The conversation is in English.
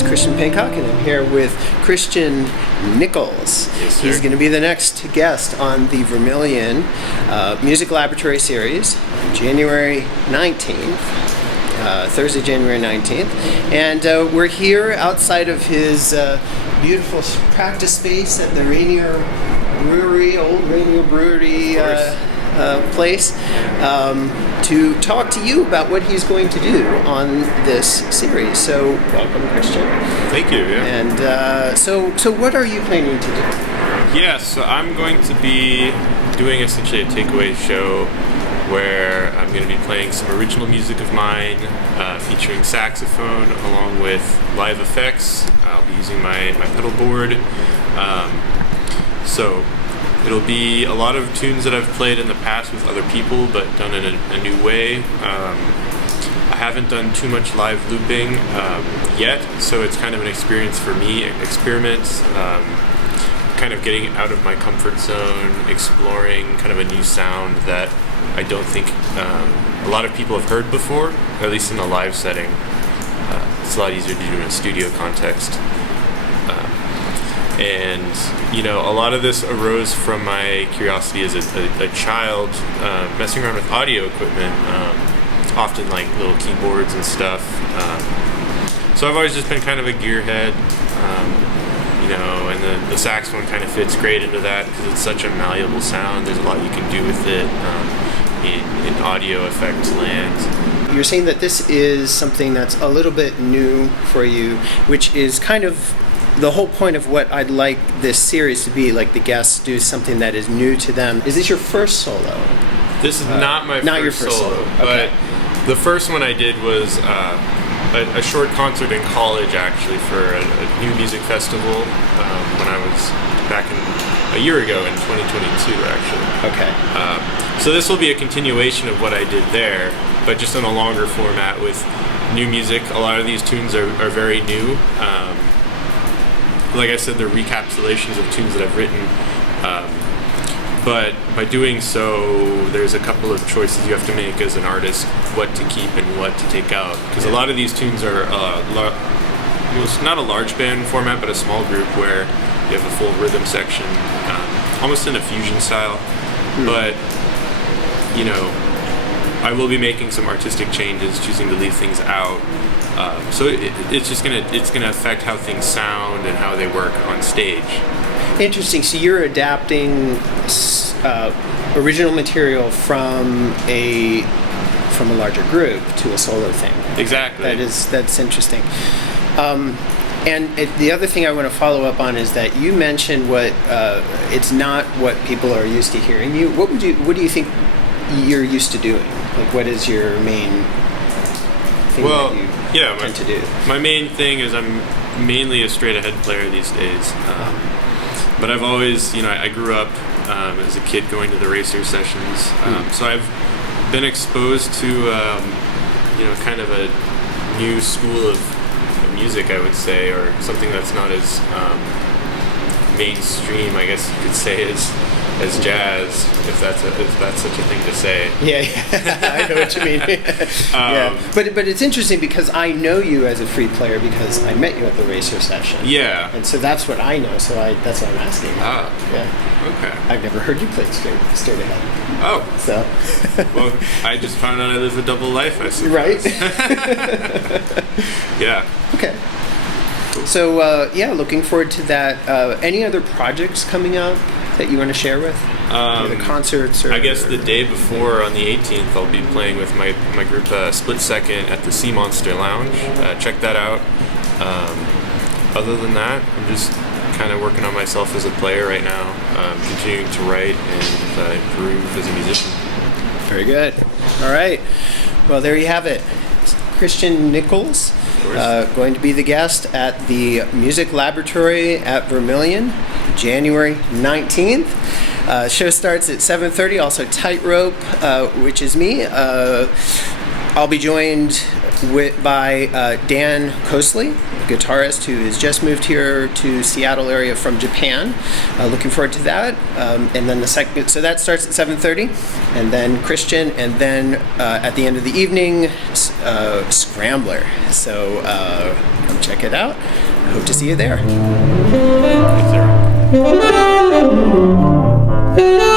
is Christian Nicoll, and I'm here with Christian Nicoll. Yes, sir. He's going to be the next guest on the Vermillion Music Laboratory Series on January 19th, Thursday, January 19th. And we're here outside of his beautiful practice space at the Rainier Brewery, old Rainier Brewery place, to talk to you about what he's going to do on this series. So, welcome, Christian. Thank you. Yeah. And so what are you planning to do? Yeah, so I'm going to be doing essentially a takeaway show where I'm going to be playing some original music of mine, featuring saxophone along with live effects. I'll be using my pedal board. So it'll be a lot of tunes that I've played in the past with other people, but done in a new way. I haven't done too much live looping yet, so it's kind of an experience for me, experiments, kind of getting out of my comfort zone, exploring kind of a new sound that I don't think a lot of people have heard before, at least in a live setting. It's a lot easier to do in a studio context. And, you know, a lot of this arose from my curiosity as a child, messing around with audio equipment, often like little keyboards and stuff. So I've always just been kind of a gearhead, you know, and the saxophone kind of fits great into that because it's such a malleable sound. There's a lot you can do with it in audio effects land. You're saying that this is something that's a little bit new for you, which is kind of the whole point of what I'd like this series to be, like the guests do something that is new to them. Is this your first solo? This is not my your first solo, okay. But the first one I did was a short concert in college, actually, for a new music festival when I was back a year ago in 2022, actually. Okay. So this will be a continuation of what I did there, but just in a longer format with new music. A lot of these tunes are very new. Like I said, they're recapitulations of tunes that I've written. But by doing so, there's a couple of choices you have to make as an artist, what to keep and what to take out. Because a lot of these tunes are not a large band format, but a small group where you have a full rhythm section, almost in a fusion style. But, you know, I will be making some artistic changes, choosing to leave things out. So it's gonna affect how things sound and how they work on stage. Interesting. So you're adapting original material from a larger group to a solo thing. Exactly. That's interesting. And the other thing I want to follow up on is that you mentioned it's not what people are used to hearing you. What do you think you're used to doing? Like, what is your main thing that you tend to do? My main thing is I'm mainly a straight ahead player these days. But I've always, you know, I grew up as a kid going to the racer sessions. So I've been exposed to, you know, kind of a new school of music, I would say, or something that's not as mainstream, I guess you could say, as jazz, if that's such a thing to say. Yeah, I know what you mean. Yeah, but it's interesting because I know you as a free player because I met you at the racer session. Yeah. And so that's what I know. So that's what I'm asking. Ah. Yeah. Okay. I've never heard you play straight ahead. Oh. So. Well, I just found out I live a double life, I suppose. Right. Yeah. Okay. So looking forward to that. Any other projects coming up that you want to share with? The concerts? I guess the day before, on the 18th, I'll be playing with my group Split Second at the Sea Monster Lounge. Check that out. Other than that, I'm just kind of working on myself as a player right now, continuing to write and improve as a musician. Very good. All right. Well, there you have it. Christian Nicoll, going to be the guest at the Music Laboratory at Vermillion, January 19th. Show starts at 7:30. Also Tightrope, which is me. I'll be joined by Dan Cosley, guitarist who has just moved here to Seattle area from Japan. Looking forward to that. And then the second, so that starts at 7:30, and then Christian, and then at the end of the evening, Scrambler. So come check it out. I hope to see you there. Is there-